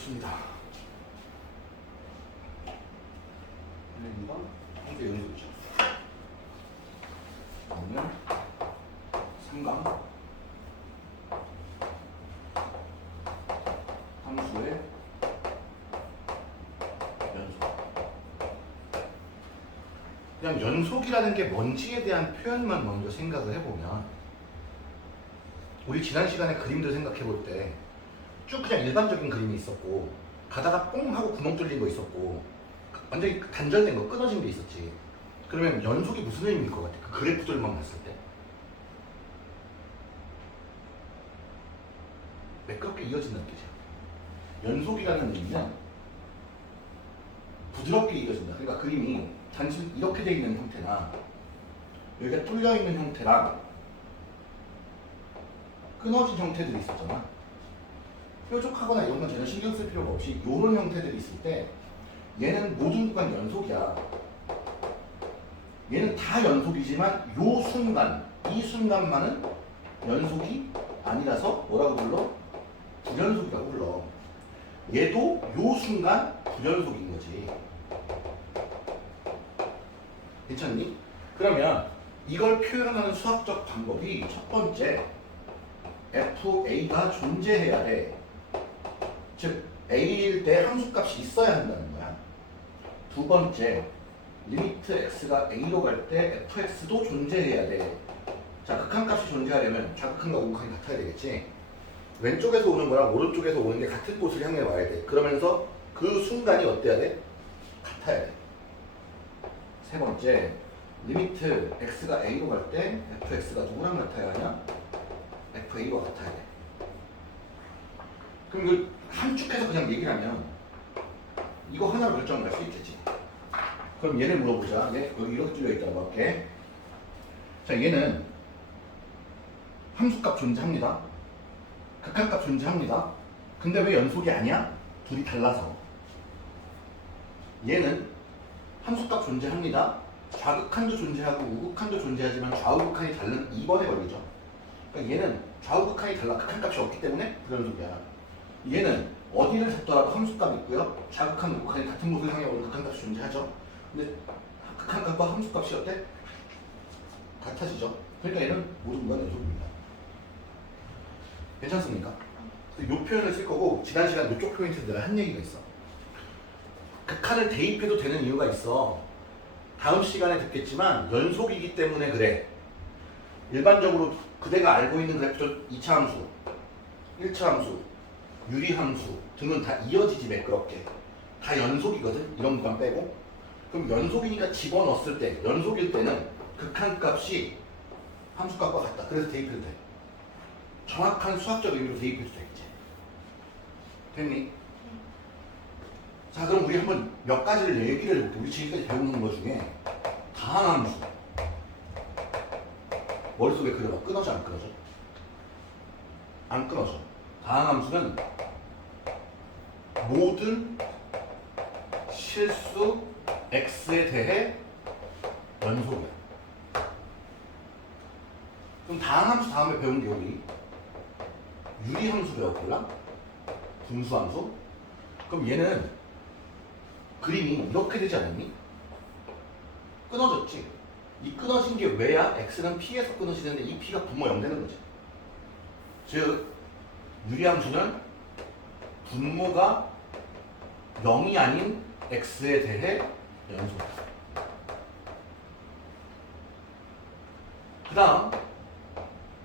좋습니다. 1번 함수 연속이죠. 오늘 3강 함수의 연속. 그냥 연속이라는 게 뭔지에 대한 표현만 먼저 생각을 해보면, 우리 지난 시간에 그림들 생각해 볼 때 쭉 그냥 일반적인 그림이 있었고, 가다가 뽕 하고 구멍 뚫린 거 있었고, 완전히 단절된 거, 끊어진 게 있었지. 그러면 연속이 무슨 의미일 것 같아? 그 그래프들만 봤을 때 매끄럽게 이어진다는 뜻이야. 연속이라는 의미는 부드럽게 이어진다. 그러니까 그림이 단순히 이렇게 돼 있는 형태나 여기가 뚫려 있는 형태랑 끊어진 형태들이 있었잖아. 뾰족하거나 이런 건 전혀 신경 쓸 필요가 없이 이런 형태들이 있을 때 얘는 모든 구간 연속이야. 얘는 다 연속이지만 요 순간, 이 순간만은 연속이 아니라서 뭐라고 불러? 불연속이라고 불러. 얘도 요 순간 불연속인 거지. 괜찮니? 그러면 이걸 표현하는 수학적 방법이, 첫 번째, FA가 존재해야 돼. 즉 A일 때 함수값이 있어야 한다는 거야. 두 번째, 리미트 x가 A로 갈 때 fx도 존재해야 돼. 자, 극한값이 존재하려면 좌극한과 우극한이 같아야 되겠지. 왼쪽에서 오는 거랑 오른쪽에서 오는 게 같은 곳을 향해 와야 돼. 그러면서 그 순간이 어때야 돼? 같아야 돼. 세 번째, 리미트 x가 A로 갈 때 fx가 누구랑 같아야 하냐? fa와 같아야 돼. 그럼 그 함축해서 그냥 얘기를 하면 이거 하나로 결정을 할 수 있겠지. 그럼 얘를 물어보자. 얘 여기 이렇게 뚫려 있다고 할게. 자, 얘는 함수값 존재합니다. 극한값 존재합니다. 근데 왜 연속이 아니야? 둘이 달라서. 얘는 함수값 존재합니다. 좌극한도 존재하고 우극한도 존재하지만 좌우극한이 다른 2번에 걸리죠. 그러니까 얘는 좌우극한이 달라. 극한값이 없기 때문에 불연속이야. 얘는 어디를 잡더라도 함수값이 있고요. 좌극한, 우극한이 같은 곳을 향해 오는 극한값이 존재하죠. 근데 극한값과 함수값이 어때? 같아지죠. 그러니까 얘는 모든 구간 연속입니다. 괜찮습니까? 이 표현을 쓸 거고, 지난 시간 이쪽 포인트에 내가 한 얘기가 있어. 극한을 대입해도 되는 이유가 있어. 다음 시간에 듣겠지만 연속이기 때문에 그래. 일반적으로 그대가 알고 있는 그래프들 2차 함수, 1차 함수, 유리함수 등은 다 이어지지. 매끄럽게 다 연속이거든. 이런 구간 빼고. 그럼 연속이니까 집어넣었을 때, 연속일 때는 극한값이 함수값과 같다. 그래서 대입해도 돼. 정확한 수학적 의미로 대입해도 되겠지. 됐니? 자, 그럼 우리 한번 몇 가지를 얘기를 해볼게. 우리 지금까지 배우는 것 중에 다항함수 머릿속에 그려봐. 끊어져 안 끊어져? 안 끊어져. 다항함수는 모든 실수 x에 대해 연속이야. 그럼 다항함수 다음에 배운 게 우리 유리함수 배웠걸라? 분수함수? 그럼 얘는 그림이 이렇게 되지 않았니? 끊어졌지? 이 끊어진 게 왜야? x는 p에서 끊어지는데 이 p가 분모 0 되는 거지. 즉 유리함수는 분모가 0이 아닌 x에 대해 연속이다. 그 다음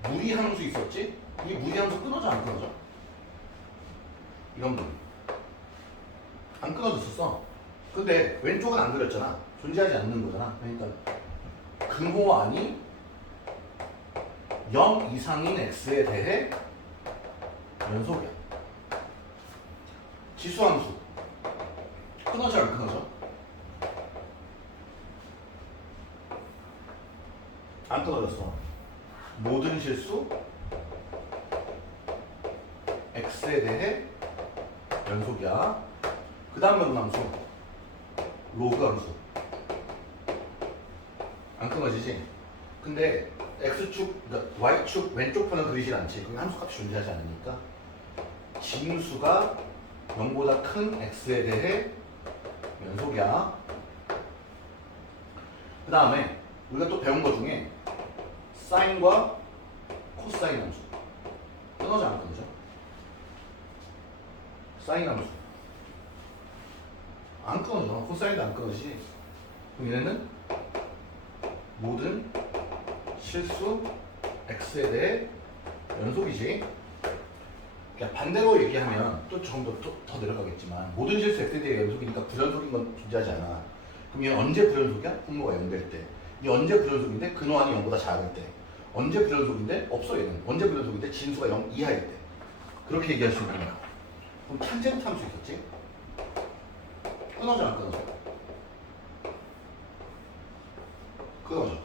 무리함수 있었지? 이 무리함수 끊어져 안 끊어져? 이런 부분 안 끊어졌었어. 근데 왼쪽은 안 그렸잖아. 존재하지 않는 거잖아. 그러니까 근호안이 0 이상인 x에 대해 연속이야. 지수함수 끊어져 안 끊어져? 안 끊어졌어. 모든 실수 x에 대해 연속이야. 그 다음 함수 로그 함수 안 끊어지지? 근데 x축, 그러니까 y축 왼쪽 편은 그리질 않지. 그게 함수값이 존재하지 않으니까 징수가 0보다 큰 x에 대해 연속이야. 그 다음에 우리가 또 배운 것 중에 사인과 코사인 함수 끊어져 안 끊어져? 사인 함수 안 끊어져. 코사인도 안 끊어지지. 그럼 얘네는 모든 실수 x에 대해 연속이지. 그러니까 반대로 얘기하면 또 조금 더 내려가겠지만 모든 실수 x에 대해 연속이니까 불연속인 건 존재하지 않아. 그럼 얘는 언제 불연속이야? 분모가 0될 때. 이 언제 불연속인데? 근호한이 0보다 작을 때. 언제 불연속인데? 없어 얘는. 언제 불연속인데? 진수가 0 이하일 때. 그렇게 얘기할 수 있는 거야. 그럼 탄젠트 함수 있었지? 끊어져 안 끊어져? 끊어져.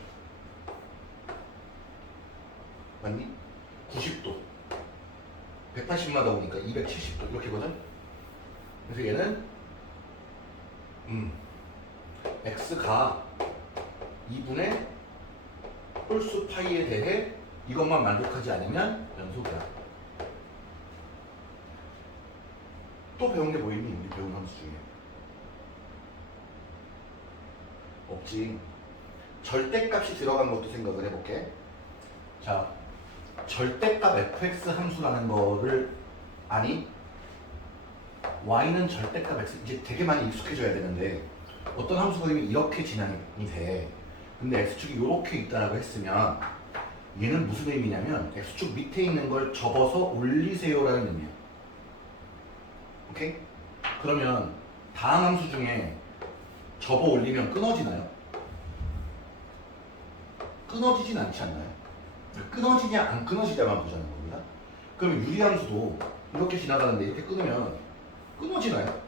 맞니? 90도 180마다 오니까 270도 이렇게거든? 그래서 얘는 x가 2분의 홀수 파이에 대해 이것만 만족하지 않으면 연속이야. 또 배운 게 뭐 있니? 우리 배운 함수 중에 없지. 절대값이 들어간 것도 생각을 해볼게. 자, 절대값 fx 함수라는 거를 아니? y는 절대값 x 이제 되게 많이 익숙해져야 되는데 어떤 함수 그림이 이렇게 진행이 돼. 근데 x축이 이렇게 있다라고 했으면 얘는 무슨 의미냐면 x축 밑에 있는 걸 접어서 올리세요라는 의미야. 오케이? 그러면 다음 함수 중에 접어 올리면 끊어지나요? 끊어지진 않지 않나요? 끊어지냐 안 끊어지냐만 보자는 겁니다. 그럼 유리함수도 이렇게 지나가는데 이렇게 끊으면 끊어지나요?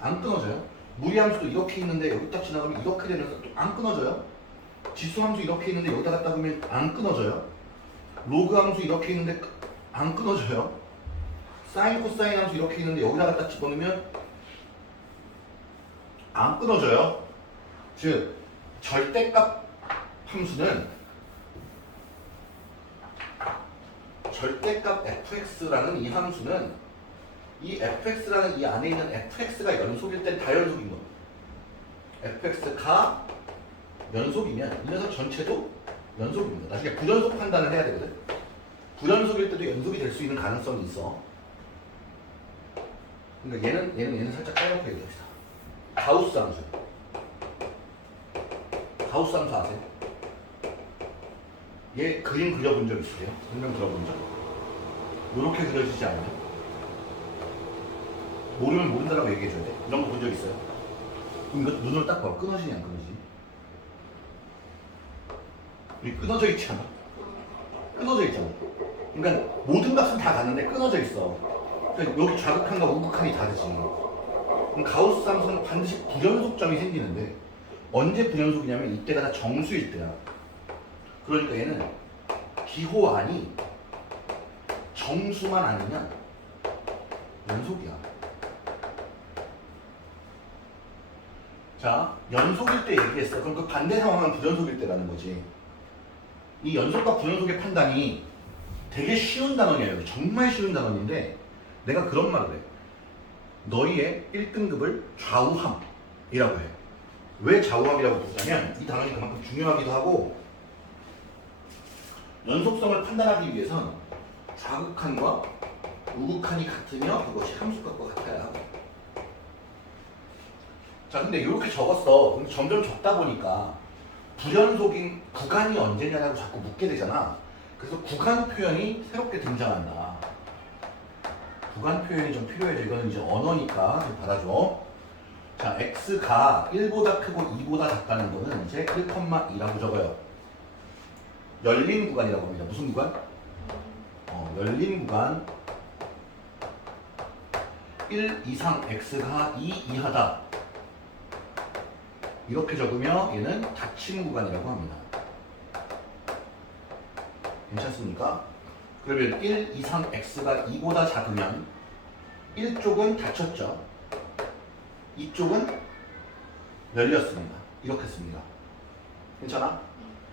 안 끊어져요? 무리함수도 이렇게 있는데 여기 딱 지나가면 이렇게 되면서 또 안 끊어져요? 지수함수 이렇게 있는데 여기다 갖다 보면 안 끊어져요? 로그함수 이렇게 있는데 안 끊어져요? 사인 코사인 함수 이렇게 있는데 여기다 갖다 집어넣으면 안 끊어져요? 즉 절대값 함수는 절대값 fx라는 이 함수는 이 fx라는 이 안에 있는 fx가 연속일 땐 다 연속인 겁니다. fx가 연속이면 이 녀석 전체도 연속입니다. 나중에 불연속 판단을 해야 되거든. 불연속일 때도 연속이 될 수 있는 가능성이 있어. 그러니까 얘는 살짝 빼놓고 얘기합시다. 가우스 함수. 가우스 함수 아세요? 얘 그림 그려본 적 있으세요? 설명 들어본 적? 이렇게 그려지지 않아요? 모르면 모른다라고 얘기해줘야 돼. 이런 거 본 적 있어요? 그럼 이거 눈으로 딱 봐. 끊어지니 안 끊어지니? 여기 끊어져 있지 않아? 끊어져 있잖아. 그러니까 모든 값은 다 같는데 끊어져 있어. 그러니까 여기 좌극한과 우극한이 다르지. 그럼 가우스 함수는 반드시 불연속점이 생기는데 언제 불연속이냐면 이때가 다 정수일 때야. 그러니까 얘는 기호안이 정수만 아니면 연속이야. 자, 연속일 때 얘기했어. 그럼 그 반대 상황은 불연속일 때라는 거지. 이 연속과 불연속의 판단이 되게 쉬운 단원이에요. 정말 쉬운 단원인데 내가 그런 말을 해. 너희의 1등급을 좌우함이라고 해. 왜 좌우함이라고 부르냐면 이 단원이 그만큼 중요하기도 하고 연속성을 판단하기 위해선 좌극한과 우극한이 같으며 그것이 함수값과 같아야 하고. 자, 근데 이렇게 적었어. 근데 점점 적다 보니까 불연속인 구간이 언제냐라고 자꾸 묻게 되잖아. 그래서 구간 표현이 새롭게 등장한다. 구간 표현이 좀 필요해져. 이거는 이제 언어니까 좀 받아줘. 자, x가 1보다 크고 2보다 작다는 거는 이제 1,2라고 적어요. 열린 구간이라고 합니다. 무슨 구간? 열린 구간 1 이상 x가 2 이하다. 이렇게 적으면 얘는 닫힌 구간이라고 합니다. 괜찮습니까? 그러면 1 이상 x가 2보다 작으면 1쪽은 닫혔죠. 이쪽은 열렸습니다. 이렇게 씁니다. 괜찮아?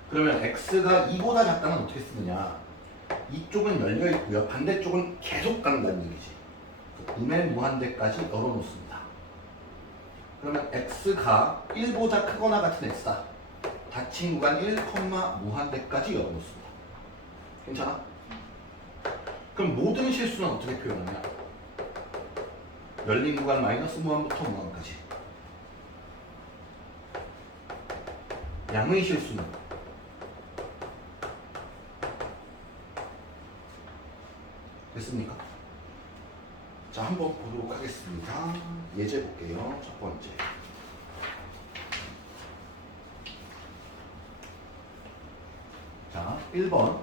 그러면 x가 2보다 작다면 어떻게 쓰느냐? 이쪽은 열려 있고요. 반대쪽은 계속 간다는 얘기지. 음의 무한대까지 열어놓습니다. 그러면 x가 1보다 크거나 같은 x다. 닫힌 구간 1, 무한대까지 열어놓습니다. 괜찮아? 그럼 모든 실수는 어떻게 표현하냐? 열린 구간 마이너스 무한부터 무한까지. 양의 실수는 됐습니까? 자, 한번 보도록 하겠습니다. 예제 볼게요. 첫 번째. 자, 1번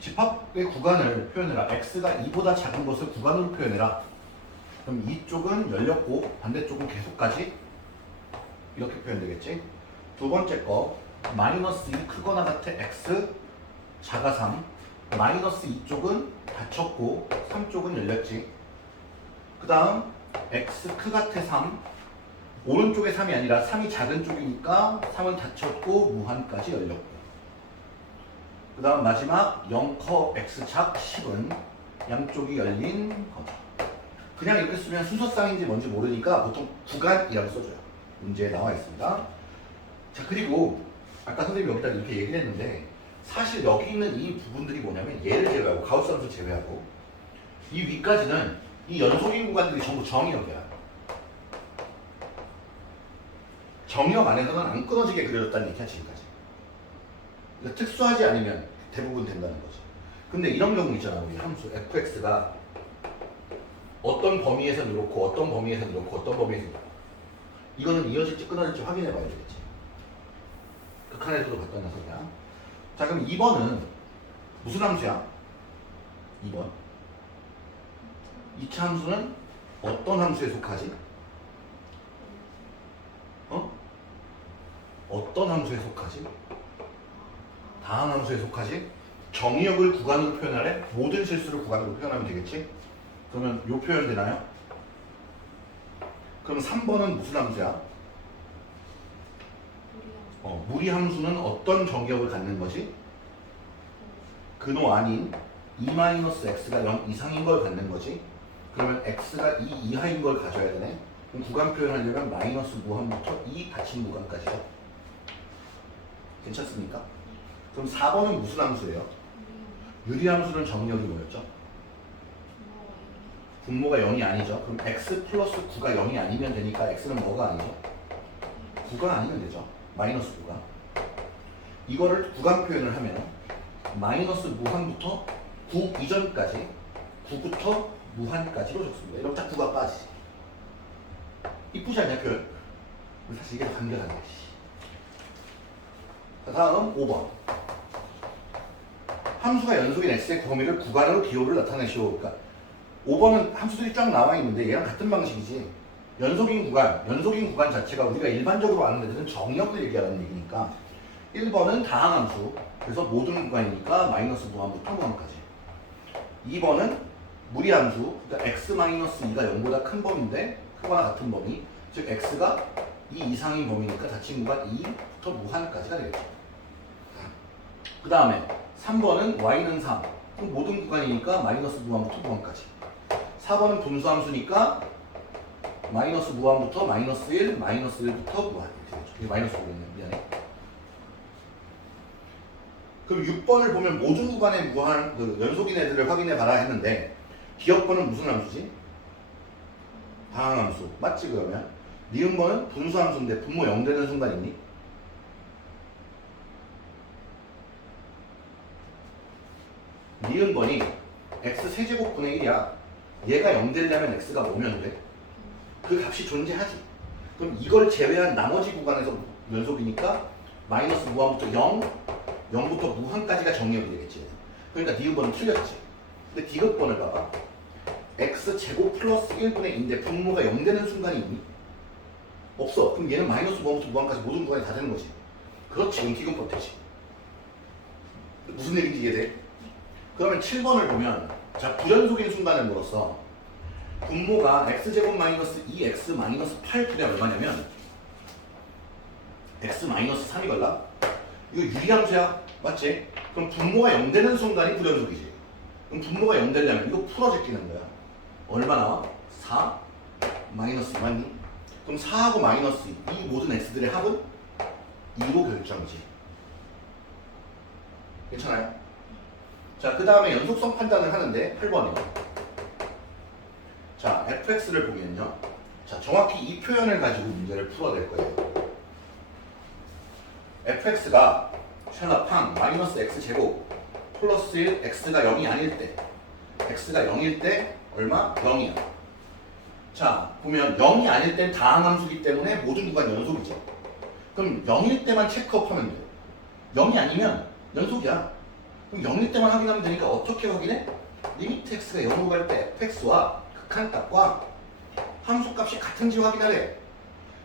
집합의 구간을 표현해라. x가 2보다 작은 것을 구간으로 표현해라. 그럼 이쪽은 열렸고 반대쪽은 계속까지 이렇게 표현되겠지. 두 번째 거 마이너스 2 크거나 같아 x 작아 3 마이너스 2쪽은 닫혔고 3쪽은 열렸지. 그 다음 x 크 같아 3 오른쪽에 3이 아니라 3이 작은 쪽이니까 3은 닫혔고 무한까지 열렸고. 그 다음 마지막 0커 x 작 10은 양쪽이 열린 거죠. 그냥 이렇게 쓰면 순서쌍인지 뭔지 모르니까 보통 구간이라고 써줘요. 문제에 나와 있습니다. 자, 그리고 아까 선생님이 여기다 이렇게 얘기를 했는데 사실 여기 있는 이 부분들이 뭐냐면 얘를 제외하고 가우스 함수 제외하고 이 위까지는 이 연속인 구간들이 전부 정의역이야. 정의역 안에서는 안 끊어지게 그려졌다는 얘기야 지금까지. 그러니까 특수하지 않으면 대부분 된다는 거지. 근데 이런 경우 있잖아. 우리 함수 fx가 어떤 범위에서는 이렇고 어떤 범위에서는 이렇고 어떤 범위에서는 이렇고 이거는 이어질지 끊어질지 확인해 봐야 되겠지. 극한에서도 봤던 녀석이야. 자, 그럼 2번은 무슨 함수야? 2번 2차 함수는 어떤 함수에 속하지? 어떤 함수에 속하지? 다항 함수에 속하지? 정의역을 구간으로 표현하래? 모든 실수를 구간으로 표현하면 되겠지? 그러면 요 표현 되나요? 그럼 3번은 무슨 함수야? 무리 함수는 어떤 정의역을 갖는 거지? 근호 아닌 2-x가 0 이상인 걸 갖는 거지? 그러면 x가 2 이하인 걸 가져야 되네? 그럼 구간 표현하려면 마이너스 무한부터 2 닫힌 구간까지죠? 괜찮습니까? 그럼 4번은 무슨 함수예요? 유리함수는 정의역이 뭐였죠? 분모가 0이 아니죠? 그럼 x 플러스 9가 0이 아니면 되니까 x는 뭐가 아니죠? 9가 아니면 되죠? 마이너스 9가. 이거를 구간 표현을 하면 마이너스 무한부터 9 이전까지 9부터 무한까지로 적습니다. 이러면 딱 9가 빠지지. 이쁘지 않냐 표현? 사실 이게 간결한 거지. 자, 다음 5번. 함수가 연속인 x의 범위를 구간으로 기호를 나타내시오. 그러니까 5번은 함수들이 쫙 나와 있는데 얘랑 같은 방식이지. 연속인 구간 자체가 우리가 일반적으로 아는 애들은 정의역을 얘기하는 얘기니까 1번은 다항함수, 그래서 모든 구간이니까 마이너스 무한부터 무한까지. 2번은 무리함수, 그러니까 x-2가 0보다 큰 범위인데 크거나 같은 범위, 즉 x가 2 이상인 범위니까 닫힌 구간 2부터 무한까지가 되겠죠. 그 다음에 3번은 y는 3, 그럼 모든 구간이니까 마이너스 무한부터 무한까지. 4번은 분수함수니까 마이너스 무한부터 마이너스 1, 마이너스 1부터 무한. 이게 마이너스 5겠네. 미안해. 그럼 6번을 보면 모든 구간의 무한, 연속인 애들을 확인해 봐라 했는데 기억번은 무슨 함수지? 다항함수. 맞지 그러면? 니은번은 분수함수인데 분모 0 되는 순간 있니? 니은번이 x 세제곱분의 1이야. 얘가 0 되려면 x가 뭐면 돼? 그 값이 존재하지. 그럼 이걸 제외한 나머지 구간에서 연속이니까 마이너스 무한부터 0, 0부터 무한까지가 정의역이 되겠지. 그러니까 니은번은 틀렸지. 근데 디귿번을 봐봐. x 제곱 플러스 1분의 2인데 분모가 0 되는 순간이 있니? 없어. 그럼 얘는 마이너스 무한부터 무한까지 모든 구간이 다 되는 거지. 그렇지. 그럼 디귿번 되지. 무슨 얘기인지 이해돼? 그러면 7번을 보면 자 부연속인 순간을 물었어. 분모가 x제곱 마이너스 2x 마이너스 8분의 얼마냐면 x 마이너스 3이 걸라? 이거 유리함수야. 맞지? 그럼 분모가 0 되는 순간이 부연속이지. 그럼 분모가 0 되려면 이거 풀어 제끼는 거야. 얼마 나와? 4 마이너스 2 맞니? 그럼 4하고 마이너스 2, 이 모든 x들의 합은 2로 결정이지. 괜찮아요? 자, 그 다음에 연속성 판단을 하는데 8번이에요. 자, fx를 보면요. 자, 정확히 이 표현을 가지고 문제를 풀어낼 거예요. fx가 샬라팡 마이너스 x제곱 플러스 1 x가 0이 아닐 때 x가 0일 때 얼마? 0이야. 자, 보면 0이 아닐 땐 다항함수기 때문에 모든 구간 연속이죠. 그럼 0일 때만 체크업하면 돼요. 0이 아니면 연속이야. 그럼 0일 때만 확인하면 되니까 어떻게 확인해? 리미트 x가 0으로 갈 때 fx와 극한값과 함수값이 같은지 확인하래.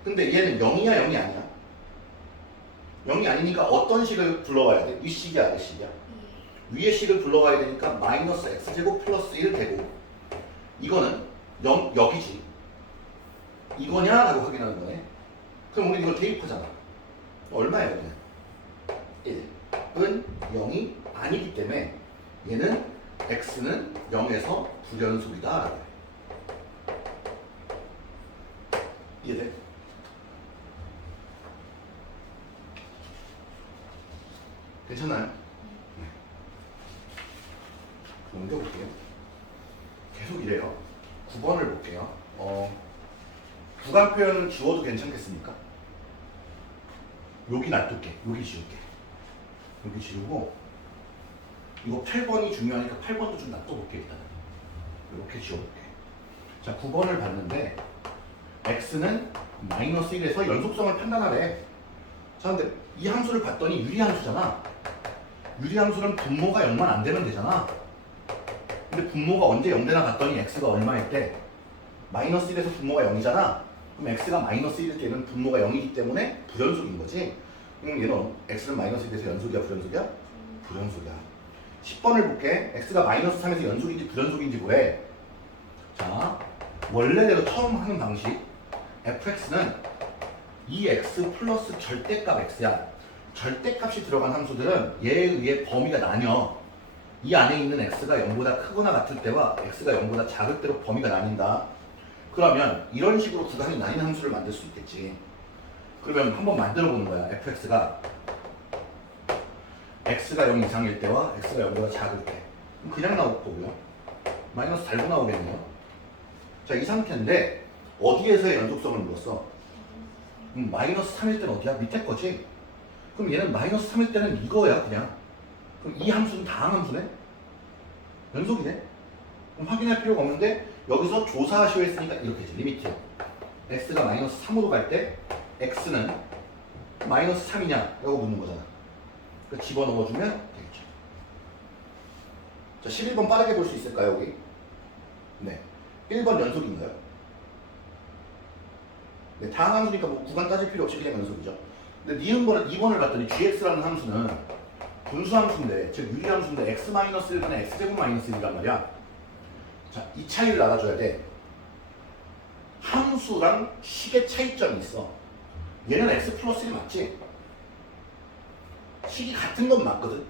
근데 얘는 0이야 0이 아니야? 0이 아니니까 어떤 식을 불러와야 돼? 윗식이야 아래식이야? 위의 식을 불러와야 되니까 마이너스 x제곱 플러스 1 되고 이거는 0, 여기지. 이거냐? 라고 확인하는 거네. 그럼 우리 이걸 대입하잖아. 얼마야 여기는? 1은 0이 아니기 때문에 얘는 x는 0에서 불연속이다 라고 해. 이해돼? 괜찮나요? 네. 넘겨볼게요. 계속 이래요. 9번을 볼게요. 구간 표현은 지워도 괜찮겠습니까? 여기 놔둘게. 여기 지울게. 여기 지우고 이거 8번이 중요하니까 8번도 좀 놔둬볼게 일단은. 이렇게 지워볼게. 자, 9번을 봤는데 x는 마이너스 1에서 연속성을 판단하래. 자, 근데 이 함수를 봤더니 유리함수잖아. 유리함수는 분모가 0만 안 되면 되잖아. 근데 분모가 언제 0되나 봤더니 x가 얼마일 때 마이너스 1에서 분모가 0이잖아. 그럼 x가 마이너스 1일 때는 분모가 0이기 때문에 불연속인 거지. 그럼 얘는 x는 마이너스 1에서 연속이야 불연속이야? 불연속이야. 10번을 볼게. x가 마이너스 3에서 연속인지 불연속인지 뭐해? 자, 원래대로 처음 하는 방식 fx는 2x 플러스 절대값 x야. 절대값이 들어간 함수들은 얘에 의해 범위가 나뉘어. 이 안에 있는 x가 0보다 크거나 같을 때와 x가 0보다 작을 때로 범위가 나뉜다. 그러면 이런 식으로 구간이 나뉜 함수를 만들 수 있겠지. 그러면 한번 만들어 보는 거야. fx가 x가 0 이상일 때와 x가 0보다 작을 때. 그냥 나올 거고요. 마이너스 달고 나오겠네요. 자, 이 상태인데 어디에서의 연속성을 물었어? 마이너스 3일 때는 어디야? 밑에 거지? 그럼 얘는 마이너스 3일 때는 이거야 그냥. 그럼 이 함수는 다항함수네? 연속이네? 그럼 확인할 필요가 없는데 여기서 조사하시오 했으니까 이렇게 지 리미트 x가 마이너스 3으로 갈 때 x는 마이너스 3이냐? 라고 묻는 거잖아. 그래서 집어넣어주면 되겠죠. 자, 11번 빠르게 볼 수 있을까요 여기? 네. 1번 연속인가요? 네, 다항함수니까 뭐 구간 따질 필요 없이 그냥 연속이죠. 근데 니은번은 2번을 봤더니 gx라는 함수는 분수함수인데, 즉 유리함수인데 x-1분의 x제곱 마이너스 1이란 말이야. 자, 이 차이를 알아줘야 돼. 함수랑 식의 차이점이 있어. 얘는 x 플러스 1 맞지? 식이 같은 건 맞거든.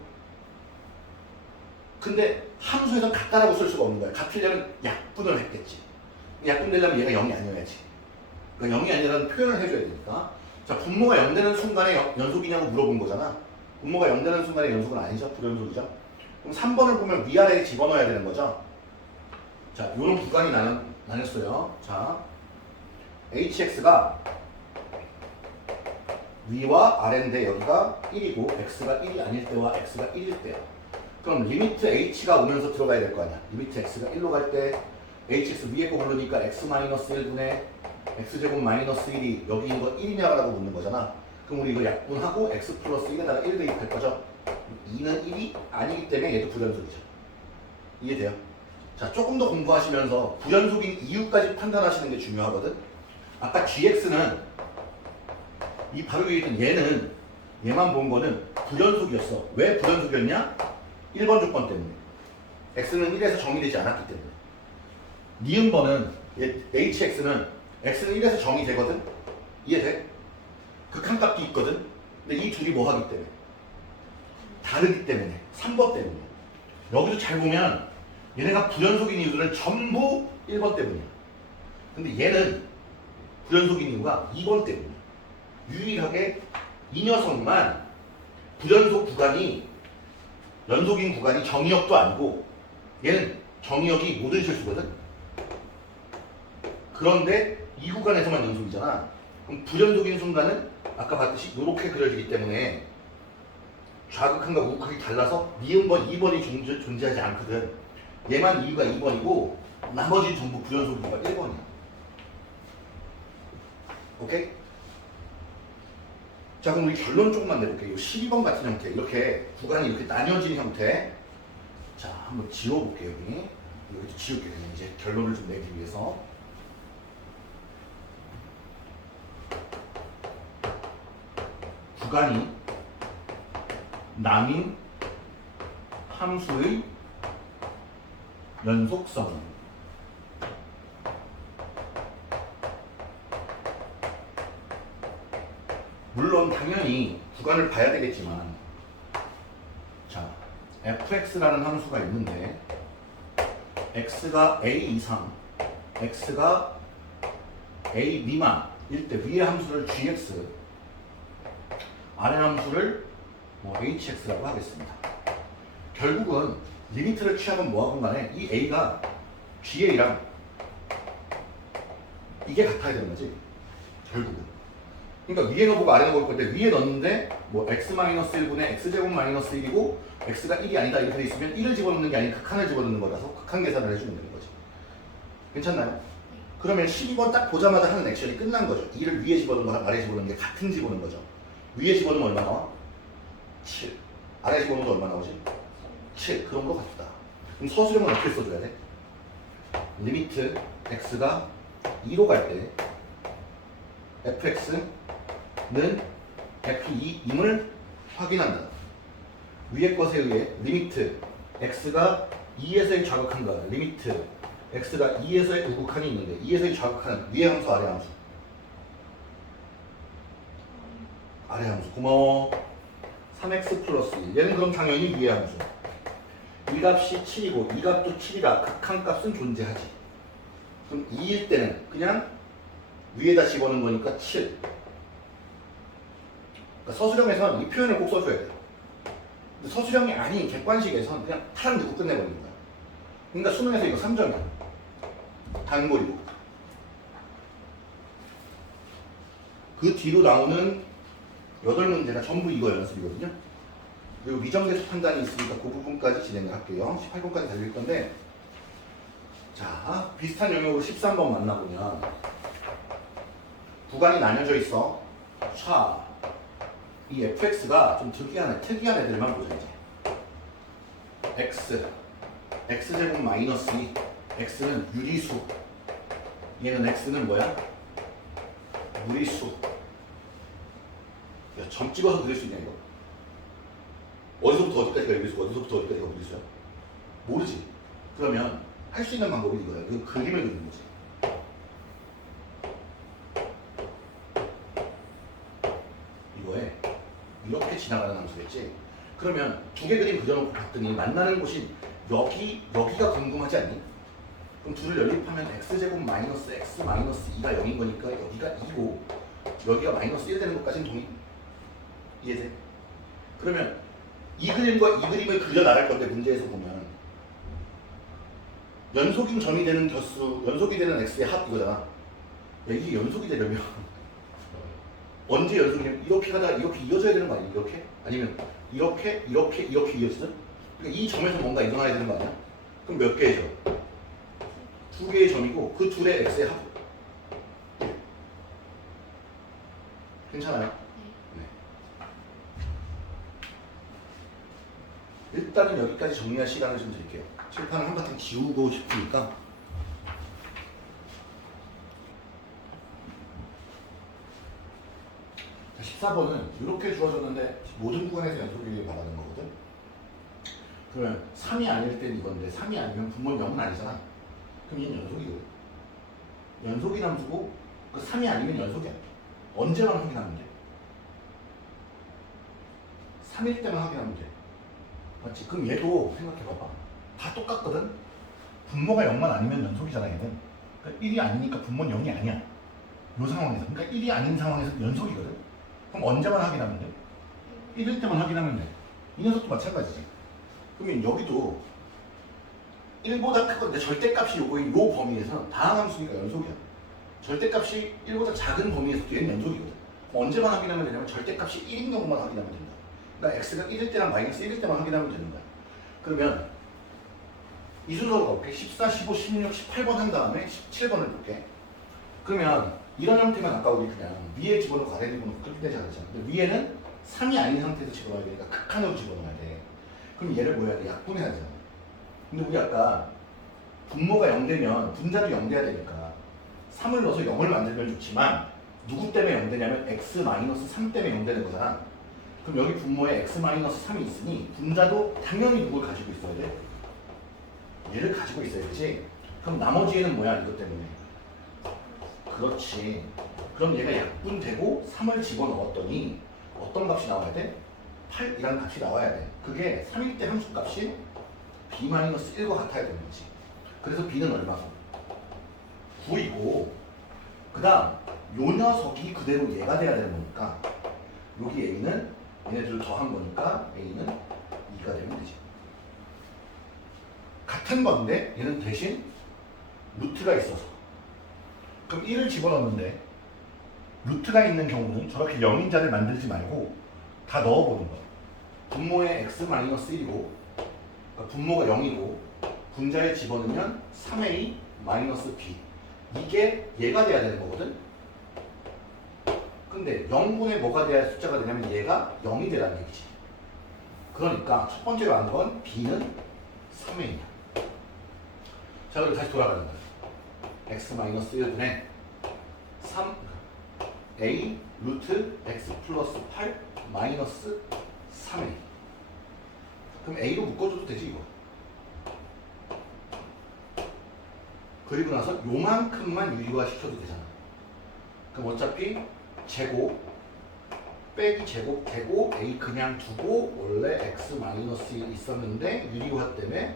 근데 함수에선 같다라고 쓸 수가 없는 거야. 같으려면 약분을 했겠지. 약분되려면 얘가 0이 아니어야지. 그러니까 0이 아니라는 표현을 해줘야 되니까. 자, 분모가 0 되는 순간에 연속이냐고 물어본 거잖아. 분모가 0 되는 순간에 연속은 아니죠. 불연속이죠. 그럼 3번을 보면 위아래에 집어넣어야 되는 거죠. 자, 요런 구간이 나눴어요. 자, hx가 위와 아래인데 여기가 1이고 x가 1이 아닐 때와 x가 1일 때요. 그럼 리미트 h가 오면서 들어가야 될 거 아니야. 리미트 x가 1로 갈 때 hx 위에 거 부르니까 x-1분의 x제곱 마이너스 1이 여기 있는 거 1이냐라고 묻는 거잖아. 그럼 우리 이거 약분하고 x 플러스 1에다가 1 대입할 거죠. 2는 1이 아니기 때문에 얘도 불연속이죠. 이해돼요? 자, 조금 더 공부하시면서 불연속인 이유까지 판단하시는 게 중요하거든. 아까 gx는 이 바로 위에 있던 얘만 본 거는 불연속이었어. 왜 불연속이었냐? 1번 조건 때문에. x는 1에서 정의되지 않았기 때문에. 니은번은 hx는 x는 1에서 정의되거든. 이해돼? 극한값도 있거든. 근데 이 둘이 뭐 하기 때문에? 다르기 때문에. 3번 때문에. 여기도 잘 보면 얘네가 불연속인 이유들은 전부 1번 때문이야. 근데 얘는 불연속인 이유가 2번 때문이야. 유일하게 이 녀석만 불연속 구간이 연속인 구간이 정의역도 아니고 얘는 정의역이 모든 실수거든. 그런데 이 구간에서만 연속이잖아. 그럼 불연속인 순간은 아까 봤듯이 이렇게 그려지기 때문에 좌극한과 우극이 달라서 니은번, 2번이 존재하지 않거든. 얘만 이유가 2번이고 나머지 전부 불연속 이유가 1번이야. 오케이? 자, 그럼 우리 결론 조금만 내볼게요. 12번 같은 형태, 이렇게 구간이 이렇게 나뉘어진 형태. 자, 한번 지워볼게요, 여기. 여기 지울게요. 이제 결론을 좀 내기 위해서. 구간이 나뉜 함수의 연속성은 물론 당연히 구간을 봐야 되겠지만, 자, fx라는 함수가 있는데 x가 a 이상, x가 a 미만일 때 위의 함수를 gx, 아래 함수를 뭐 hx라고 하겠습니다. 결국은 리미트를 취하건 뭐하건 간에 이 a가 ga랑 이게 같아야 되는 거지, 결국은. 그러니까 위에 넣어보고 아래 넣어볼 건데, 위에 넣는데 뭐 x-1분의 x제곱 마이너스 1이고 x가 1이 아니다 이렇게 돼 있으면 1을 집어넣는 게 아닌 극한을 집어넣는 거라서 극한 계산을 해주면 되는 거지. 괜찮나요? 그러면 12번 딱 보자마자 하는 액션이 끝난 거죠. 2를 위에 집어넣는 거랑 아래 집어넣는 게 같은 집어넣는 거죠. 위에 집어넣으면 얼마 나와? 7. 아래 집어넣으면 얼마 나오지? 7. 그런 거 같다. 그럼 서술형은 어떻게 써줘야 돼? 리미트 x가 2로 갈 때 fx는 f2임을 확인한다. 위의 것에 의해 리미트 x가 2에서의 좌극한과 리미트 x가 2에서의 우극한이 있는데 2에서의 좌극한 위의 함수 아래 함수? 아래 함수. 고마워. 3x 플러스 1. 얘는 그럼 당연히 위의 함수. 이 값이 7이고 이 값도 7이라 극한값은 존재하지. 그럼 2일 때는 그냥 위에다 집어넣는 거니까 7. 그러니까 서술형에서는 이 표현을 꼭 써줘야 돼. 근데 서술형이 아닌 객관식에서는 그냥 탁 넣고 끝내버리는 거야. 그러니까 수능에서 이거 3점이야. 단골이고. 그 뒤로 나오는 8문제가 전부 이거 연습이거든요. 그리고 미정계수 판단이 있으니까 그 부분까지 진행을 할게요. 18번까지 달릴 건데, 자, 비슷한 영역으로 13번 만나보면 구간이 나뉘어져 있어. 자, 이 fx가 좀 특이한 애들만 보자 이제. x, x제곱 마이너스 2, x는 유리수, 얘는 x는 뭐야? 무리수. 야, 점 찍어서 그릴 수 있냐 이거? 어디서부터 어디까지가 유리수고 어디서부터 어디까지가 무리수야? 모르지. 그러면 할 수 있는 방법이 이거야. 그 그림을 그리는 거지. 이거에 이렇게 지나가는 함수겠지. 그러면 두 개 그림 그려놓고 봤더니 만나는 곳이 여기가 궁금하지 않니? 그럼 둘을 연립하면 x제곱 마이너스 x 마이너스 2가 0인 거니까 여기가 2고 여기가 마이너스 1 되는 것까지는 동의? 이해돼? 그러면 이 그림과 이 그림을 그려 나갈 건데, 문제에서 보면 연속인 점이 되는 격수, 연속이 되는 x의 합 이거잖아. 야, 이게 연속이 되려면 언제 연속이냐면 이렇게 하다가 이렇게 이어져야 되는 거 아니야? 이렇게? 아니면 이렇게 이어지든? 그러니까 이 점에서 뭔가 일어나야 되는 거 아니야? 그럼 몇 개의 점? 2개의 점이고 그 둘의 x의 합. 괜찮아요? 네. 일단은 여기까지 정리할 시간을 좀 드릴게요. 칠판을 한바탕 지우고 싶으니까. 자, 14번은 이렇게 주어졌는데 모든 구간에서 연속이 말하는 거거든. 그러면 3이 아닐 땐 이건데 3이 아니면 분모 0은 아니잖아. 그럼 얘는 연속이고 연속이 함수고 그 3이 아니면 연속이야. 언제만 확인하면 돼? 3일 때만 확인하면 돼. 맞지? 그럼 얘도 생각해봐봐. 다 똑같거든? 분모가 0만 아니면 연속이잖아 얘는. 그러니까 1이 아니니까 분모는 0이 아니야. 이 상황에서. 그러니까 1이 아닌 상황에서 연속이거든. 그럼 언제만 확인하면 돼? 1일 때만 확인하면 돼. 이 녀석도 마찬가지지. 그러면 여기도 1보다 크건 절대값이 요거인 요 범위에서 다항함수니까 연속이야. 절대값이 1보다 작은 범위에서도 얘는 연속이거든. 그럼 언제만 확인하면 되냐면 절대값이 1인 경우만 확인하면 된다. 그러니까 x가 1일 때랑 마이너스 1일 때만 확인하면 되는 거야. 그러면 이 순서로 가볼게. 14, 15, 16, 18번 한 다음에 17번을 볼게. 그러면 이런 형태면 아까 우리 그냥 위에 집어넣고 아래 집어넣고 그렇게 되지 않았잖아. 근데 위에는 3이 아닌 상태에서 집어넣어야 되니까 극한으로 집어넣어야 돼. 그럼 얘를 뭐 해야 돼? 약분해야 되잖아. 근데 우리 아까 분모가 0 되면 분자도 0 돼야 되니까 3을 넣어서 0을 만들면 좋지만 누구 때문에 0 되냐면 x-3 때문에 0 되는 거잖아. 그럼 여기 분모에 x-3이 있으니 분자도 당연히 누굴 가지고 있어야 돼? 얘를 가지고 있어야 되지. 그럼 나머지에는 뭐야? 이것 때문에. 그렇지. 그럼 얘가 약분되고 3을 집어넣었더니 어떤 값이 나와야 돼? 8이라는 값이 나와야 돼. 그게 3일 때 함수값이 b-1과 같아야 되는 거지. 그래서 b는 얼마? 9이고 그 다음 요 녀석이 그대로 얘가 돼야 되는 거니까 여기 a는 얘네들을 더한 거니까 a는 2가 되면 되지. 같은 건데 얘는 대신 루트가 있어서 그럼 1을 집어넣는데 루트가 있는 경우는 저렇게 0인자를 만들지 말고 다 넣어보는 거야. 분모에 x-1이고 그러니까 분모가 0이고 분자에 집어넣으면 3a-b 이게 얘가 돼야 되는 거거든. 근데 0분의 뭐가 돼야 숫자가 되냐면 얘가 0이 되라는 얘기지. 그러니까 첫 번째로 한 건 b는 3a야. 자, 그리고 다시 돌아가는 거야. x-1분의 3a 루트 x 플러스 8 마이너스 3a. 그럼 a로 묶어줘도 되지 이거. 그리고 나서 요만큼만 유리화 시켜도 되잖아. 그럼 어차피 제곱 빼기 제곱 되고 a 그냥 두고 원래 x-1 있었는데 유리화 때문에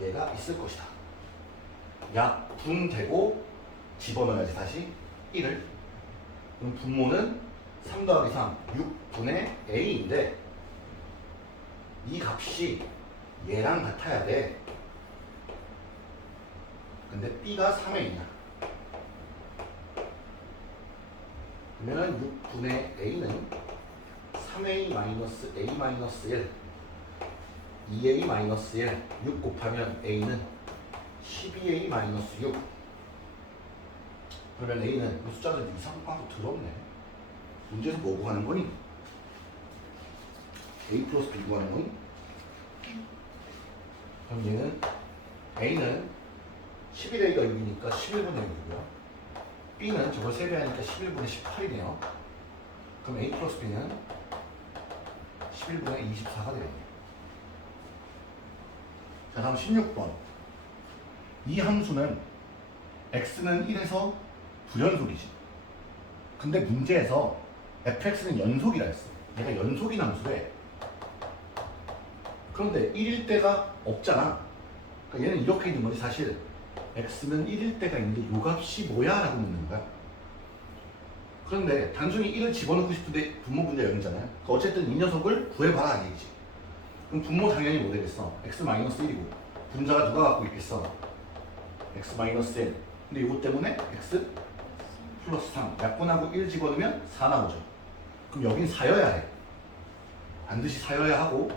얘가 있을 것이다. 약분되고 집어넣어야지 다시 1을. 그럼 분모는 3 더하기 3 6분의 a인데 이 값이 얘랑 같아야 돼. 근데 b가 3a냐. 그러면 6분의 a는 3a-a-1 2a-1 6 곱하면 a는 12a-6. 그러면 a는 이 숫자들 이상하고 더럽네. 문제에서 뭐 구하는 거니? a 플러스 b 구하는 거니? 그럼 얘는 a는 11a가 6이니까 11분의 6이고요. b는 저걸 3배 하니까 11분의 18이네요. 그럼 a 플러스 b는 11분의 24가 되겠네요. 자, 다음 16번. 이 함수는 x는 1에서 부연속이지. 근데 문제에서 fx는 연속이라 했어. 얘가 연속인 함수래. 그런데 1일 때가 없잖아. 그러니까 얘는 이렇게 있는 거지. 사실 x는 1일 때가 있는데 요 값이 뭐야? 라고 묻는 거야. 그런데 단순히 1을 집어넣고 싶은데 분모 분자 0이잖아요. 어쨌든 이 녀석을 구해봐라 이 얘기지. 그럼 분모 당연히 뭐 되겠어? x-1이고 분자가 누가 갖고 있겠어? x-1. 근데 이것 때문에 x 플러스 3 약분하고 1 집어넣으면 4 나오죠. 그럼 여긴 4여야 해. 반드시 4여야 하고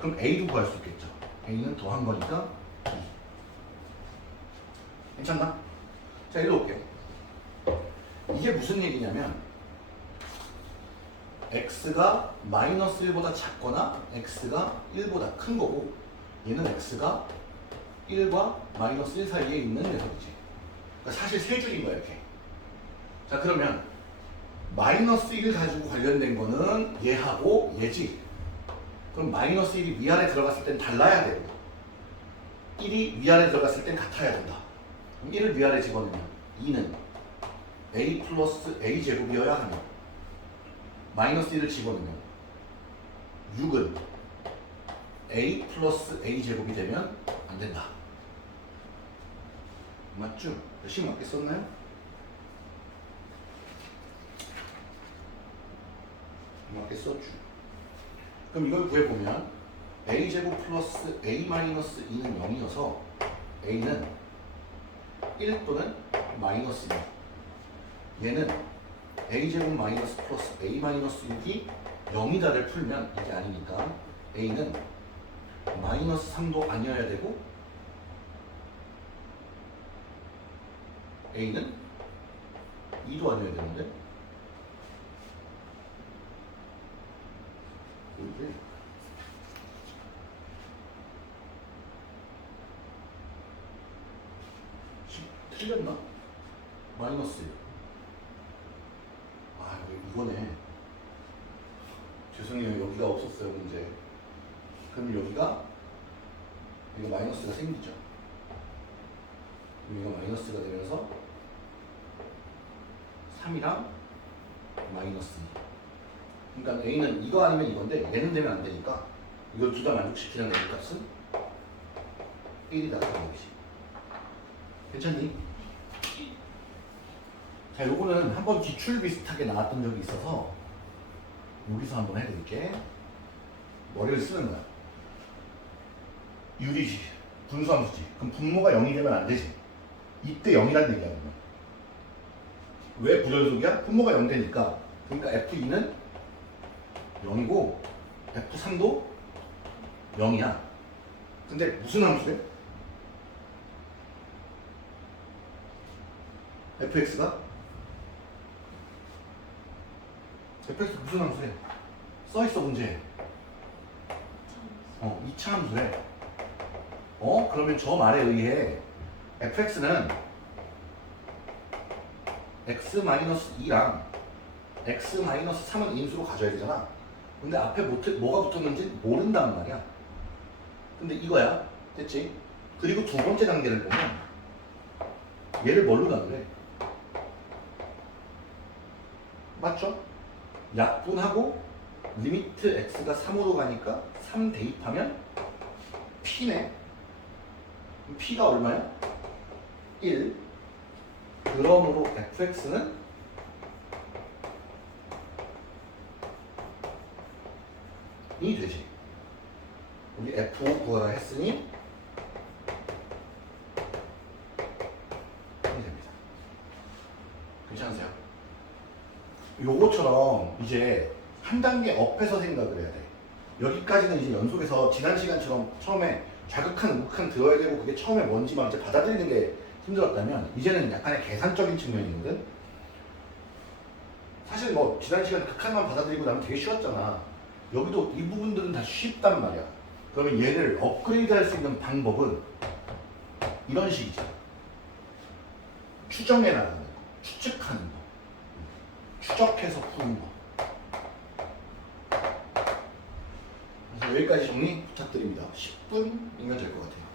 그럼 a도 구할 수 있겠죠. a는 더한 거니까 2. 괜찮나? 자, 읽어볼게요. 이게 무슨 얘기냐면 x가 마이너스 1보다 작거나 x가 1보다 큰 거고 얘는 x가 1과 마이너스 1 사이에 있는 녀석이지. 그러니까 사실 세 줄인 거야 이렇게. 자, 그러면 마이너스 1 가지고 관련된 거는 얘하고 얘지. 그럼 마이너스 1이 위아래 들어갔을 땐 달라야 되고 1이 위아래 들어갔을 땐 같아야 된다. 그럼 1을 위아래 집어넣으면 2는 a 플러스 a 제곱이어야 하며 마이너스 1을 집어넣으면 6은 a 플러스 a 제곱이 되면 안 된다. 맞죠? 열심히 맞게 썼나요? 맞게 썼죠. 그럼 이걸 구해보면 a제곱 플러스 a 마이너스 2는 0이어서 a는 1 또는 마이너스 2. 얘는 a제곱 마이너스 플러스 a 마이너스 6이 0이다를 풀면 이게 아니니까 a는 마이너스 3도 아니어야 되고 a는 2도 아니어야 되는데 이게 틀렸나? 마이너스 1. 아 이거네. 죄송해요. 여기가 없었어요 문제. 그럼 여기가 마이너스가 생기죠. 여기가 마이너스가 되면서 3이랑 마이너스 2. 그러니까 a는 이거 아니면 이건데 얘는 되면 안 되니까 이걸 둘 다 만족시키는 a 값은 1이다. 괜찮니? 자, 요거는 한번 기출 비슷하게 나왔던 적이 있어서 여기서 한번 해드릴게. 머리를 쓰는 거야. 유리지, 분수함수지. 그럼 분모가 0이 되면 안 되지. 이때 0이라는 얘기야. 그러면. 왜 불연속이야? 분모가 0 되니까. 그러니까 F2는 0이고 F3도 0이야. 근데 무슨 함수래? fx가? fx 무슨 함수래? 써있어 문제. 2차 함수래. 그러면 저 말에 의해 fx는 x-2랑 x-3은 인수로 가져야 되잖아. 근데 앞에 뭐가 붙었는지 모른단 말이야. 근데 이거야. 됐지? 그리고 두 번째 단계를 보면 얘를 뭘로 나누래? 맞죠? 약분하고 리미트 x가 3으로 가니까 3 대입하면 p네. p가 얼마야? 1. 그러므로 fx는 이 되지. 우리 f5 구하라 했으니 이 됩니다. 괜찮으세요? 요거처럼 이제 한 단계 업해서 생각을 해야 돼. 여기까지는 이제 연속해서 지난 시간처럼 처음에 좌극한 우극한 들어야 되고 그게 처음에 뭔지만 이제 받아들이는 게 힘들었다면 이제는 약간의 계산적인 측면이거든. 사실 뭐 지난 시간 극한만 받아들이고 나면 되게 쉬웠잖아. 여기도 이 부분들은 다 쉽단 말이야. 그러면 얘를 업그레이드 할 수 있는 방법은 이런 식이죠. 추정해 나가는 거, 추측하는 거, 추적해서 푸는 거. 그래서 여기까지 정리 부탁드립니다. 10분이면 될 것 같아요.